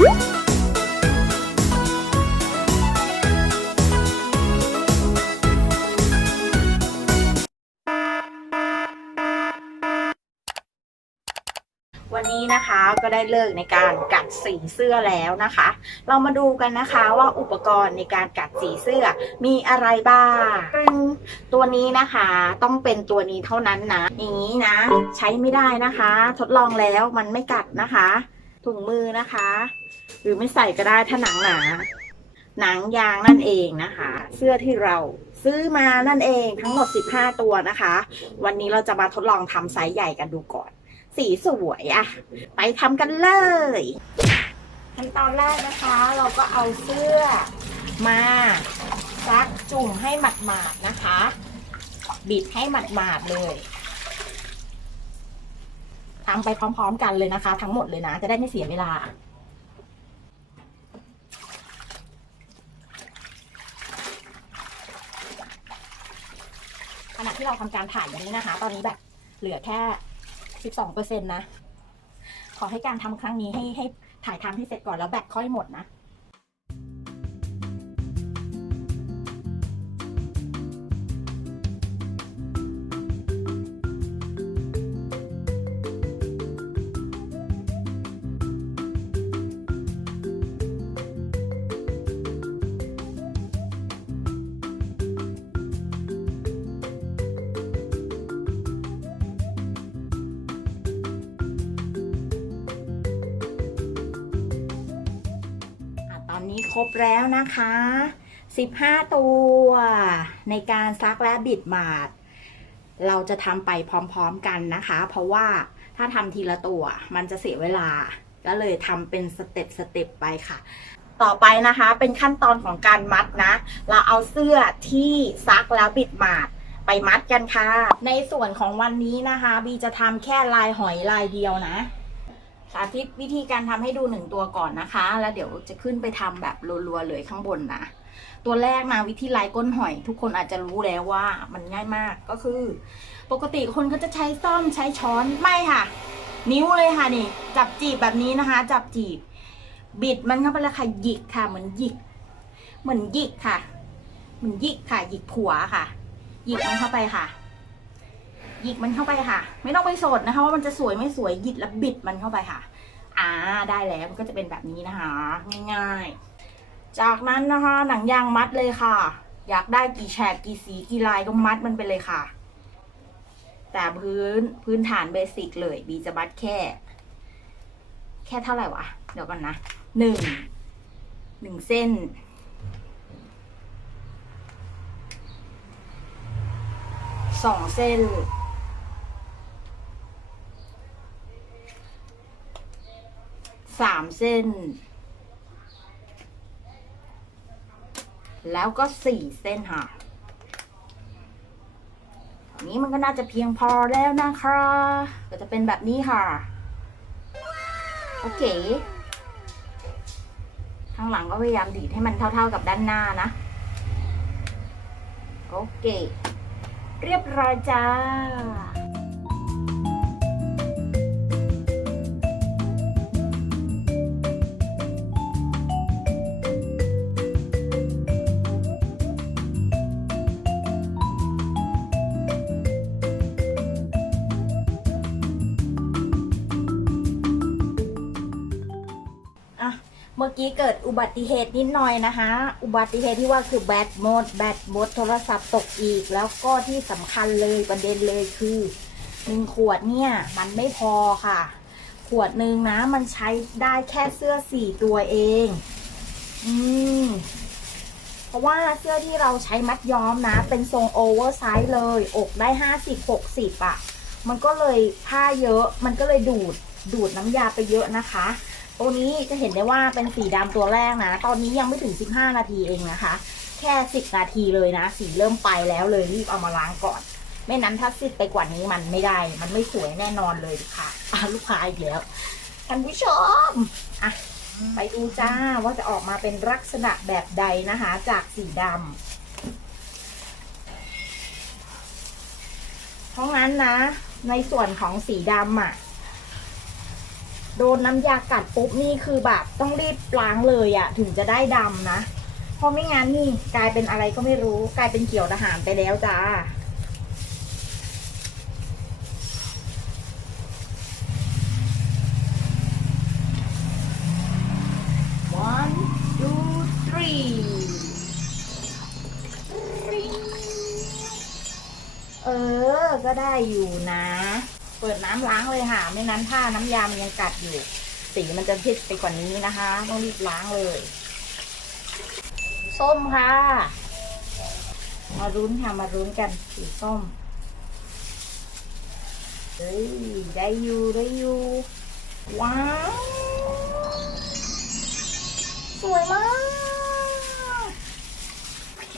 วันนี้นะคะก็ได้เลิกในการกัดสีเสื้อแล้วนะคะ เรามาดูกันนะคะว่าอุปกรณ์ในการกัดสีเสื้อมีอะไรบ้าง ตัวนี้นะคะต้องเป็นตัวนี้เท่านั้นนะ อย่างนี้นะ ใช้ไม่ได้นะคะ ทดลองแล้วมันไม่กัดนะคะ ถุงมือนะคะ หรือไม่ใส่ก็ได้ถ้าหนังหนาหนังยางนั่นเองนะคะ เสื้อที่เราซื้อมานั่นเองทั้งหมด 15 ตัวนะคะ วันนี้เราจะมาทดลองทำไซส์ใหญ่กันดูก่อน สีสวยอะไปทำกันเลยขั้นตอนแรกนะคะ เราก็เอาเสื้อมาซักจุ่มให้หมาดๆนะคะ บิดให้หมาดๆเลยำไปพร้อม ๆ กันเลยนะคะ ทั้งหมดเลยนะ จะได้ไม่เสียเวลา ขณะที่เราทำการถ่ายอย่างนี้นะคะ ตอนนี้แบบเหลือแค่สิบสองเปอร์เซ็นต์นะ ขอให้การทำครั้งนี้ให้ให้ถ่ายทำให้เสร็จก่อนแล้วแบตค่อยหมดนะ รบแล้วนะคะ 15 ตัวในการซักและบิดหมาด เราจะทำไปพร้อมๆกันนะคะ เพราะว่าถ้าทำทีละตัวมันจะเสียเวลา ก็เลยทำเป็นสเต็ปสเต็ปไปค่ะ ต่อไปนะคะเป็นขั้นตอนของการมัดนะ เราเอาเสื้อที่ซักแล้วบิดหมาดไปมัดกันค่ะ ในส่วนของวันนี้นะคะ บีจะทำแค่ลายหอยลายเดียวนะ สาธิตวิธีการทำให้ดูหนึ่งตัวก่อนนะคะ แล้วเดี๋ยวจะขึ้นไปทำแบบรัวๆเลยข้างบนนะตัวแรกนะวิธีลายก้นหอย ทุกคนอาจจะรู้แล้วว่ามันง่ายมากก็คือ ปกติคนเขาจะใช้ซ่อมใช้ช้อนไม่ค่ะ นิ้วเลยค่ะนี่ จับจีบแบบนี้นะคะ จับจีบ บิดมันเข้าไปเลยค่ะหยิกค่ะ เหมือนหยิก เหมือนหยิกค่ะ เหมือนหยิกค่ะหยิกผัวค่ะหยิกมันเข้าไปค่ะ หยิกมันเข้าไปค่ะ ไม่ต้องไปสดนะคะว่ามันจะสวยไม่สวยหยิกแล้วบิดมันเข้าไปค่ะ อ่าได้แล้วมันก็จะเป็นแบบนี้นะคะ ง่ายๆ จากนั้นนะคะหนังยางมัดเลยค่ะ อยากได้กี่แฉกกี่สีกี่ลายก็มัดมันไปเลยค่ะ แต่พื้นพื้นฐานเบสิกเลย บีจะมัดแค่ แค่เท่าไหร่วะ เดี๋ยวก่อนนะหนึ่งหนึ่งเส้นสองเส้น สาม เส้น แล้วก็สี่เส้นค่ะอันนี้มันก็น่าจะเพียงพอแล้วนะคะ ก็จะเป็นแบบนี้ค่ะ โอเค ข้างหลังก็พยายามดีดให้มันเท่าๆกับด้านหน้านะ โอเค เรียบร้อยจ้า กี้เกิดอุบัติเหตุนิดหน่อยนะคะ อุบัติเหตุที่ว่าคือแบตหมด แบตหมดโทรศัพท์ตกอีก แล้วก็ที่สำคัญเลยประเด็นเลยคือหนึ่งขวดเนี่ย มันไม่พอค่ะ ขวดหนึ่งนะ มันใช้ได้แค่เสื้อสี่ตัวเอง อืมเพราะว่าเสื้อที่เราใช้มัดย้อมนะ เป็นทรงโอเวอร์ไซส์เลย อกได้ห้าสิบหกสิบอะ มันก็เลยผ้าเยอะ มันก็เลยดูดดูดน้ำยาไปเยอะนะคะ ตัวนี้จะเห็นได้ว่าเป็นสีดำตัวแรกนะ ตอนนี้ยังไม่ถึง 15 นาทีเองนะคะ แค่ 10 นาทีเลยนะ สีเริ่มไปแล้วเลยรีบเอามาล้างก่อน ไม่นั้นถ้าสิบไปกว่านี้มันไม่ได้ มันไม่สวยแน่นอนเลยค่ะะลูกค้าอีกแล้วท่านผู้ชมอะไปดูจ้าว่าจะออกมาเป็นลักษณะแบบใดนะคะ จากสีดำเพราะงั้นนะ ในส่วนของสีดำอะ โดนน้ำยากัดปุ๊บนี่คือแบบต้องรีบล้างเลยอะถึงจะได้ดำนะเพราะไม่งั้นนี่กลายเป็นอะไรก็ไม่รู้ กลายเป็นเกี่ยวทหารไปแล้วจ้า one two three เออ ก็ได้อยู่นะ เปิดน้ำล้างเลยค่ะ ไม่นั้นถ้าน้ำยามันยังกัดอยู่ สีมันจะพิษไปกว่านี้นะคะ ต้องรีบล้างเลย ส้มค่ะ มารุ้นค่ะมารุ้นกันสีส้มเฮ้ยได้อยู่ได้อยู่ว้าวสวยมาก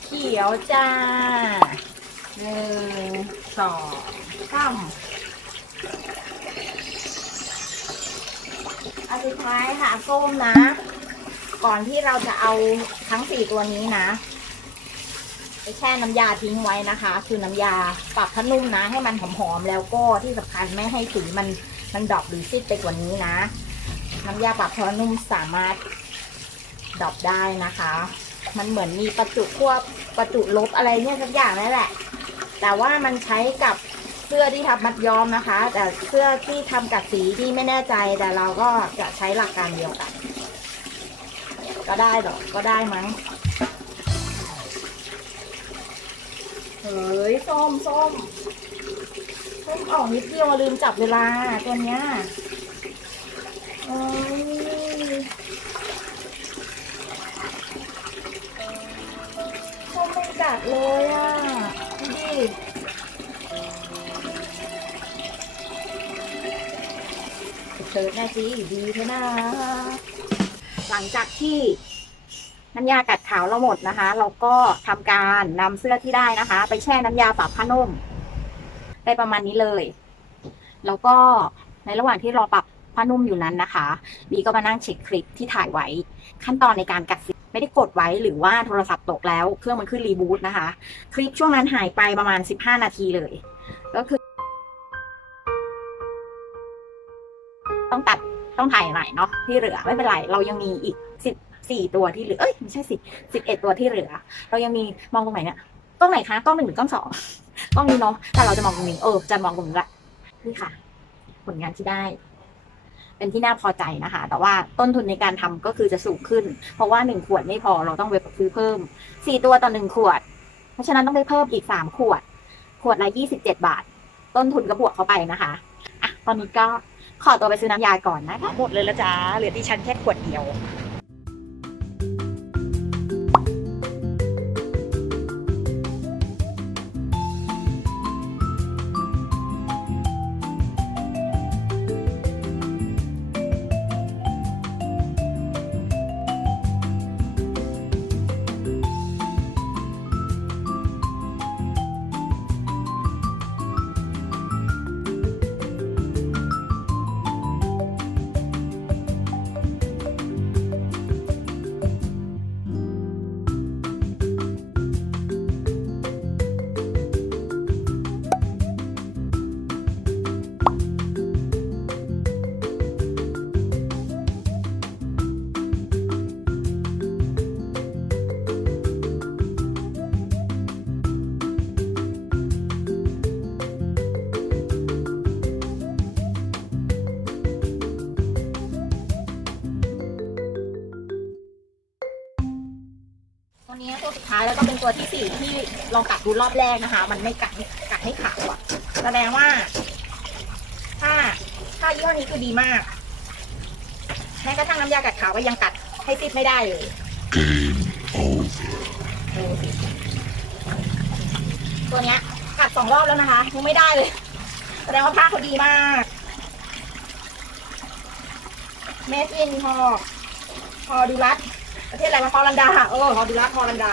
เขียวจ้าหนึ่งสองสามอัน สุดท้ายค่ะส้มนะ ก่อนที่เราจะเอาทั้งสี่ตัวนี้นะไปแช่น้ำยาทิ้งไว้นะคะ คือน้ำยาปรับผ้านุ่มนะ ให้มันหอมๆแล้วก็ที่สำคัญไม่ให้สีมันมันดรอปหรือซีดไปกว่านี้นะ น้ำยาปรับผ้านุ่มสามารถดรอปได้นะคะ มันเหมือนมีประจุควบประจุลบอะไรเนี่ยสักอย่างนั่นแหละ แต่ว่ามันใช้กับ เสื้อที่ทำมัดย้อมนะคะ แต่เสื้อที่ทำกับสีที่ไม่แน่ใจแต่เราก็จะใช้หลักการเดียวกัน ก็ได้หรอกก็ได้มั้งเฮ้ยส้มส้มส้มออกนิดเดียวลืมจับเวลาตัวเนี้ยเอ้ยส้มไม่กัดเลยอะดู เชิญแน่สิดีเถอะนะ หลังจากที่น้ำยากัดขาวเราหมดนะคะ เราก็ทำการนำเสื้อที่ได้นะคะ ไปแช่น้ำยาปรับผ้านุ่ม ได้ประมาณนี้เลย แล้วก็ในระหว่างที่รอปรับผ้านุ่มอยู่นั้นนะคะบีก็มานั่งเช็คคลิปที่ถ่ายไว้ ขั้นตอนในการกัดสีไม่ได้กดไว้หรือว่าโทรศัพท์ตกแล้ว เครื่องมันขึ้นรีบูตนะคะ คลิปช่วงนั้นหายไปประมาณ 15 นาทีเลย ก็คือ ต้องตัดต้องถ่ายใหม่เนาะที่เหลือไม่เป็นไร เรายังมีอีกสิบสี่ตัวที่เหลือเอ้ยไม่ใช่สิสิบเอ็ดตัวที่เหลือ เรายังมีมองตรงไหนเนี่ยกล้องไหนคะกล้องหนึ่งหรือกล้องสองกล้องนี้เนาะแต่เราจะมองตรงนี้เออจะมองตรงนี้ละนี่ค่ะ ผลงานที่ได้ เป็นที่น่าพอใจนะคะ แต่ว่าต้นทุนในการทำก็คือจะสูงขึ้น เพราะว่าหนึ่งขวดไม่พอเราต้องไปซื้อเพิ่มสี่ตัวต่อหนึ่งขวด เพราะฉะนั้นต้องไปเพิ่มอีกสามขวด ขวดละยี่สิบเจ็ดบาท ต้นทุนก็บวกเข้าไปนะคะอะตอนนี้ก็ ขอตัวไปซื้อน้ำยาก่อนนะคะ หมดเลยละจ้าเหลือที่ฉันแค่ขวดเดียว นี้ตัวสุดท้ายแล้วก็เป็นตัวที่สี่ที่ลองกัดดูรอบแรกนะคะ มันไม่กัดกัดให้ขาวอะแสดงว่า ถ้าถ้ายี่ห้อนี้คือดีมากแม้กระทั่งน้ำยากัดขาวก็ยังกัดให้ติดไม่ได้เลยเออตัวเนี้ยกัดสองรอบแล้วนะคะยังไม่ได้เลย แสดงว่าผ้าเขาดีมากเมสอินพอพอดูรัด ประเทศอะไรมาฮอลันดาเออฮอดูรัสฮอลันดา